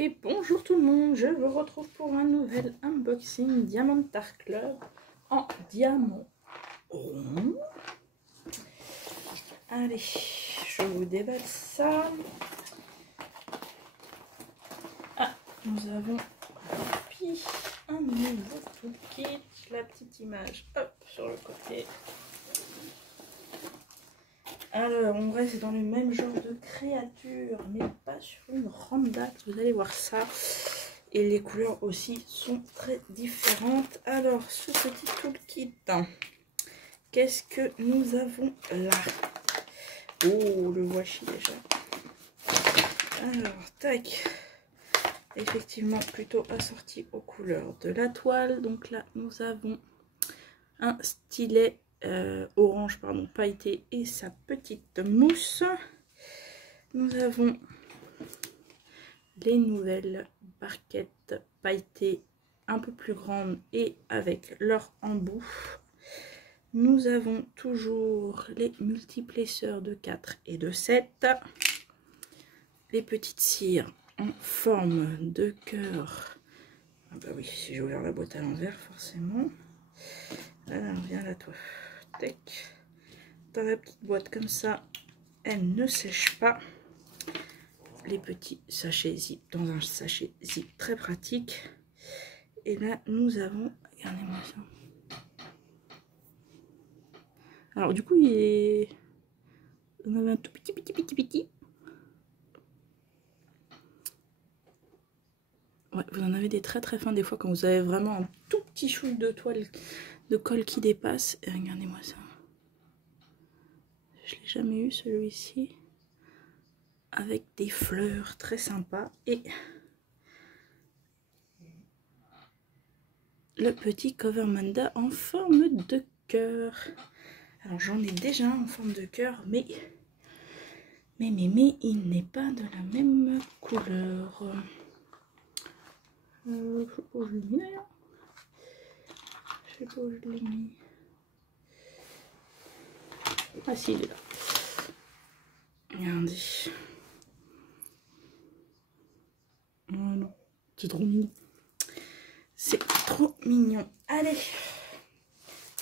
Et bonjour tout le monde, je vous retrouve pour un nouvel unboxing Diamantar Club en diamant rond. Allez, je vous déballe ça. Ah, nous avons puis un nouveau toolkit, la petite image, hop, sur le côté. Alors, on reste dans le même genre de créature, mais pas sur une randale, vous allez voir ça. Et les couleurs aussi sont très différentes. Alors, ce petit toolkit, qu'est-ce que nous avons là? Oh, le voici déjà. Alors, tac. Effectivement, plutôt assorti aux couleurs de la toile. Donc là, nous avons un stylet orange, pardon, pailleté et sa petite mousse. Nous avons les nouvelles barquettes pailletées un peu plus grandes et avec leur embout. Nous avons toujours les multiplesseurs de 4 et de 7. Les petites cires en forme de cœur. Ah bah oui, si j'ai ouvert la boîte à l'envers, forcément. Alors, viens là, toi. Tac. Dans la petite boîte comme ça, elle ne sèche pas. Les petits sachets zip dans un sachet zip très pratique. Et là, nous avons... Regardez-moi ça. Alors, du coup, il est... On avait un tout petit. Ouais, vous en avez des très fins des fois quand vous avez vraiment un tout petit chou de toile de colle qui dépasse. Et regardez-moi ça. Je l'ai jamais eu celui-ci. Avec des fleurs très sympas. Et le petit cover manda en forme de cœur. Alors j'en ai déjà un en forme de cœur, mais il n'est pas de la même couleur. Je sais pas où je l'ai mis d'ailleurs. Je sais pas où je l'ai mis. Ah si, il est là. Regardez. Oh non, c'est trop mignon. C'est trop mignon. Allez,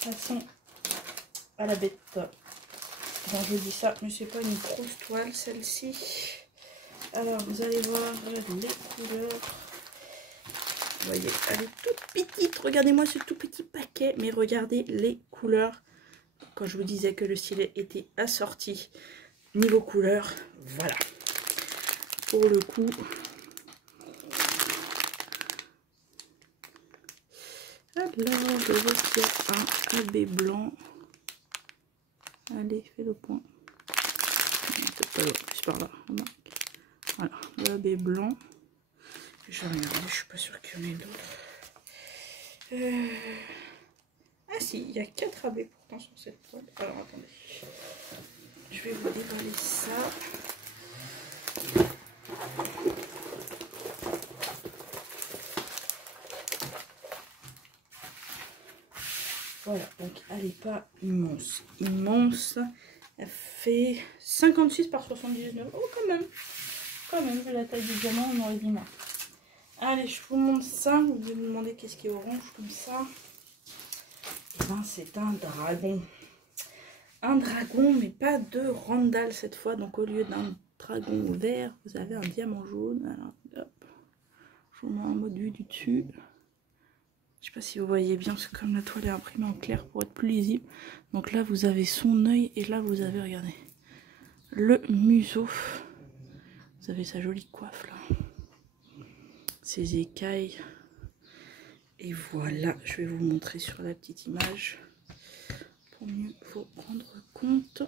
passons à la bête. Bon, je dis ça, mais c'est pas une grosse toile celle-ci. Alors, vous allez voir les couleurs. Vous voyez, elle est toute petite. Regardez-moi ce tout petit paquet, mais regardez les couleurs. Quand je vous disais que le stylet était assorti niveau couleur, voilà. Pour le coup, alors je vois qu'il y a un AB blanc. Allez, fais le point. Peut-être pas plus par là. Voilà, le AB blanc. Je vais regarder, je suis pas sûre qu'il y en ait d'autres. Ah si, il y a 4 AB pourtant sur cette toile. Alors attendez, je vais vous déballer ça. Voilà, donc elle n'est pas immense. Elle fait 56 par 79. Oh, quand même, vu la taille du diamant, on aurait dit moins. Allez, je vous montre ça. Vous devez me demander qu'est-ce qui est orange comme ça. Et ben, c'est un dragon. Un dragon, mais pas de randale cette fois. Donc, au lieu d'un dragon vert, vous avez un diamant jaune. Alors, hop, je vous mets un mode vue du dessus. Je sais pas si vous voyez bien, parce que comme la toile est imprimée en clair pour être plus lisible. Donc là, vous avez son œil et là, vous avez, regardez, le museau. Vous avez sa jolie coiffe là. Ses écailles. Et voilà, je vais vous montrer sur la petite image pour mieux vous rendre compte.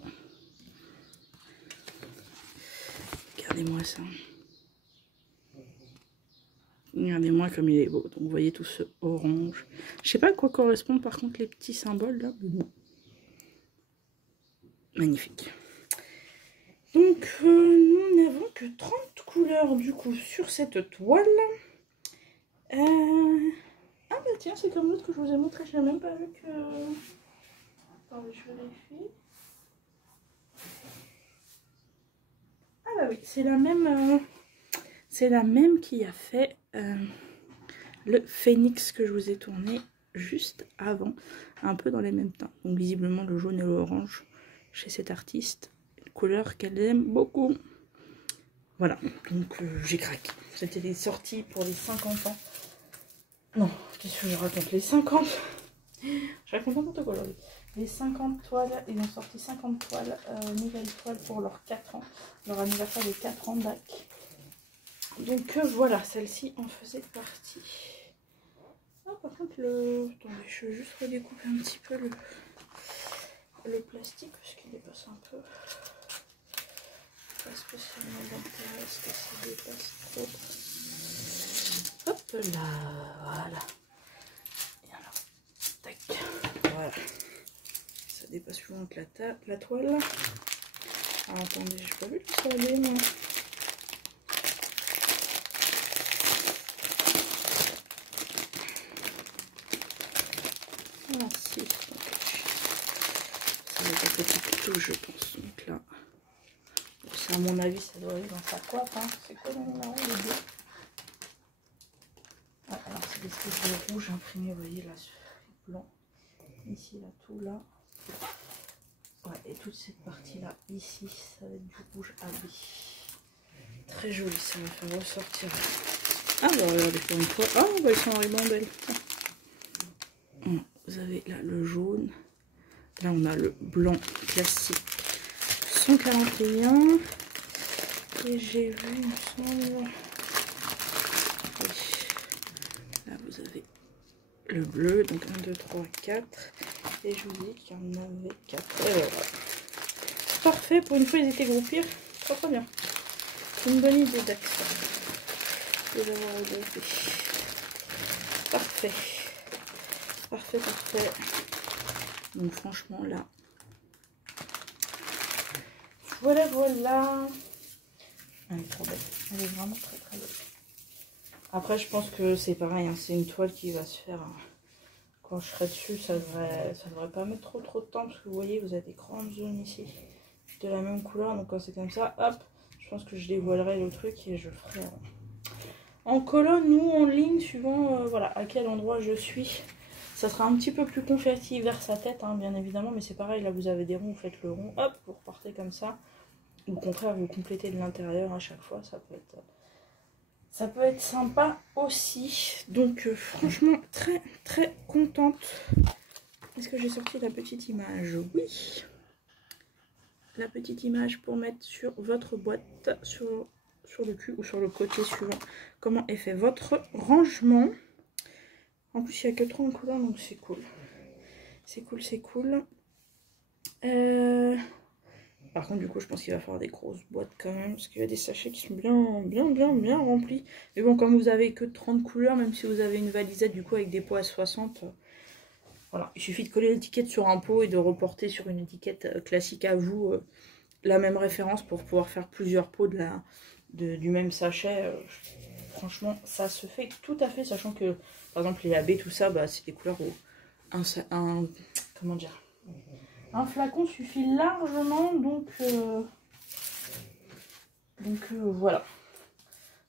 Regardez-moi ça. Regardez-moi comme il est beau. Donc vous voyez tout ce orange. Je sais pas à quoi correspondent par contre les petits symboles là. Magnifique. Donc nous n'avons que 30 couleurs du coup sur cette toile. Ah bah tiens, c'est comme l'autre que je vous ai montré. Je n'ai même pas vu que... Attendez, je vérifie. Ah bah oui, c'est la même C'est la même qui a fait le phénix que je vous ai tourné juste avant, un peu dans les mêmes teints. Donc visiblement le jaune et l'orange chez cet artiste, une couleur qu'elle aime beaucoup. Voilà, donc j'ai craqué. C'était des sorties pour les 50 ans. Non, qu'est-ce que je raconte? Les 50. Je raconte n'importe quoi aujourd'hui. Les 50 toiles, ils ont sorti 50 toiles, nouvelles toiles pour leurs 4 ans. Leur anniversaire de 4 ans bac. Donc voilà, celle-ci en faisait partie. Ah, par contre, attendez, je vais juste redécouper un petit peu le plastique parce qu'il dépasse un peu. Pas spécialement d'intérêt parce que ça dépasse trop. Hop là, voilà. Et alors, tac, voilà. Ça dépasse plus loin que la toile. Alors, attendez, j'ai pas vu que ça allait, moi. Ah si, ok. Ça va être un petit couteau, je pense. Donc là, ça, à mon avis, ça doit aller dans sa coiffe. Hein. C'est quoi le numéro, les deux? Ah, alors, c'est des espèces de rouge imprimé, vous voyez, là, sur le blanc. Ici, là, tout là. Ouais, et toute cette partie-là, ici, ça va être du rouge habillé. Très joli, ça va faire ressortir. Ah, bah, regardez, pour une fois. Ah, bah, ils sont en ribambelle. Vous avez là le jaune. Là, on a le blanc classique 141. Et j'ai vu, il me semble. Oui. Là, vous avez le bleu. Donc 1, 2, 3, 4. Et je vous dis qu'il y en avait 4. Et voilà. Parfait. Pour une fois, ils étaient groupés. Très bien. C'est une bonne idée d'accès. De les avoir regroupés. Parfait. Parfait, parfait. Donc franchement là. Voilà, voilà. Elle est trop belle. Elle est vraiment très très belle. Après je pense que c'est pareil. Hein, c'est une toile qui va se faire. Hein, quand je serai dessus, ça devrait pas mettre trop de temps. Parce que vous voyez, vous avez des grandes zones ici. De la même couleur. Donc quand c'est comme ça, hop. Je pense que je dévoilerai le truc et je ferai en colonne ou en ligne. Suivant voilà, à quel endroit je suis. Ça sera un petit peu plus confetti vers sa tête, hein, bien évidemment, mais c'est pareil, là vous avez des ronds, vous faites le rond, hop, vous repartez comme ça. Ou au contraire, vous complétez de l'intérieur à chaque fois, ça peut être sympa aussi. Donc franchement, très très contente. Est-ce que j'ai sorti la petite image? Oui. La petite image pour mettre sur votre boîte, sur le cul ou sur le côté, suivant comment est fait votre rangement. En plus, il n'y a que 3 en couleur, donc c'est cool. C'est cool, c'est cool. Par contre, du coup, je pense qu'il va falloir des grosses boîtes quand même. Parce qu'il y a des sachets qui sont bien remplis. Mais bon, comme vous avez que 30 couleurs, même si vous avez une valisette du coup avec des pots à 60, voilà. Il suffit de coller l'étiquette sur un pot et de reporter sur une étiquette classique à vous la même référence pour pouvoir faire plusieurs pots du même sachet. Franchement, ça se fait tout à fait, sachant que, par exemple, les AB, tout ça, bah, c'est des couleurs où comment dire, un flacon suffit largement, donc voilà.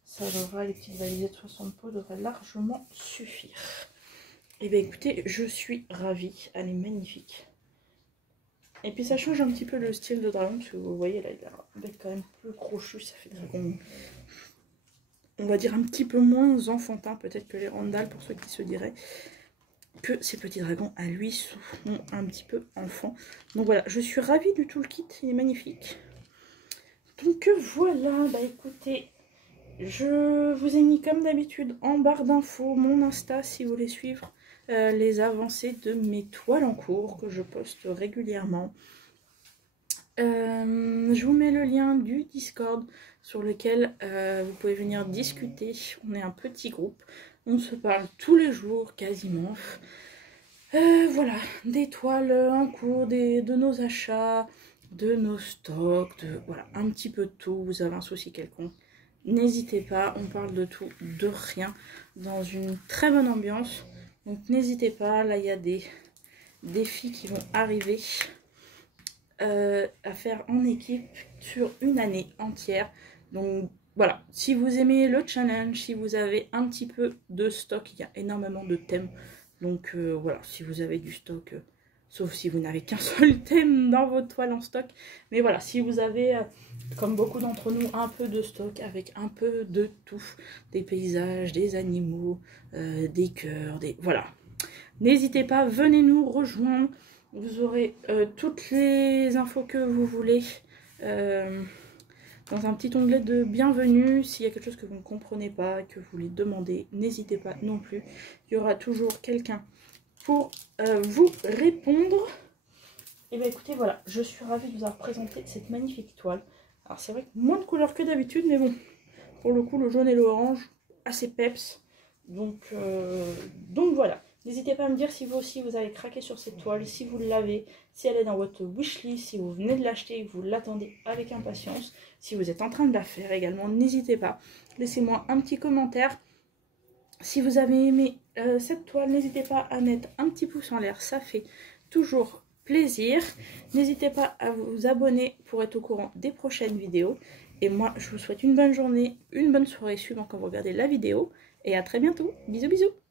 Ça devrait, les petites valisettes 60 pots devraient largement suffire. Et bien écoutez, je suis ravie, elle est magnifique. Et puis ça change un petit peu le style de dragon, parce que vous voyez là, il a un bec quand même plus crochu, ça fait dragon, on va dire un petit peu moins enfantin peut-être que les randales, pour ceux qui se diraient que ces petits dragons à lui sont un petit peu enfants. Donc voilà, je suis ravie du tout le kit, il est magnifique. Donc voilà, bah écoutez, je vous ai mis comme d'habitude en barre d'infos mon Insta si vous voulez suivre les avancées de mes toiles en cours que je poste régulièrement. Je vous mets le lien du Discord sur lequel vous pouvez venir discuter. On est un petit groupe, on se parle tous les jours quasiment. Voilà, des toiles en cours, de nos achats, de nos stocks, voilà, un petit peu de tout. Vous avez un souci quelconque, n'hésitez pas, on parle de tout, de rien, dans une très bonne ambiance. Donc n'hésitez pas, là il y a des défis qui vont arriver à faire en équipe sur une année entière. Donc voilà, si vous aimez le challenge, si vous avez un petit peu de stock, il y a énormément de thèmes. Donc voilà, si vous avez du stock, sauf si vous n'avez qu'un seul thème dans votre toile en stock. Mais voilà, si vous avez, comme beaucoup d'entre nous, un peu de stock avec un peu de tout. Des paysages, des animaux, des cœurs, des... Voilà. N'hésitez pas, venez nous rejoindre. Vous aurez toutes les infos que vous voulez. Dans un petit onglet de bienvenue, s'il y a quelque chose que vous ne comprenez pas, que vous voulez demander, n'hésitez pas non plus. Il y aura toujours quelqu'un pour vous répondre. Et bien écoutez, voilà, je suis ravie de vous avoir présenté cette magnifique toile. Alors c'est vrai que moins de couleurs que d'habitude, mais bon, pour le coup, le jaune et l'orange, assez peps. Donc voilà. N'hésitez pas à me dire si vous aussi vous avez craqué sur cette toile, si vous l'avez, si elle est dans votre wishlist, si vous venez de l'acheter et que vous l'attendez avec impatience, si vous êtes en train de la faire également, n'hésitez pas. Laissez-moi un petit commentaire. Si vous avez aimé cette toile, n'hésitez pas à mettre un petit pouce en l'air, ça fait toujours plaisir. N'hésitez pas à vous abonner pour être au courant des prochaines vidéos. Et moi, je vous souhaite une bonne journée, une bonne soirée suivant quand vous regardez la vidéo. Et à très bientôt. Bisous bisous.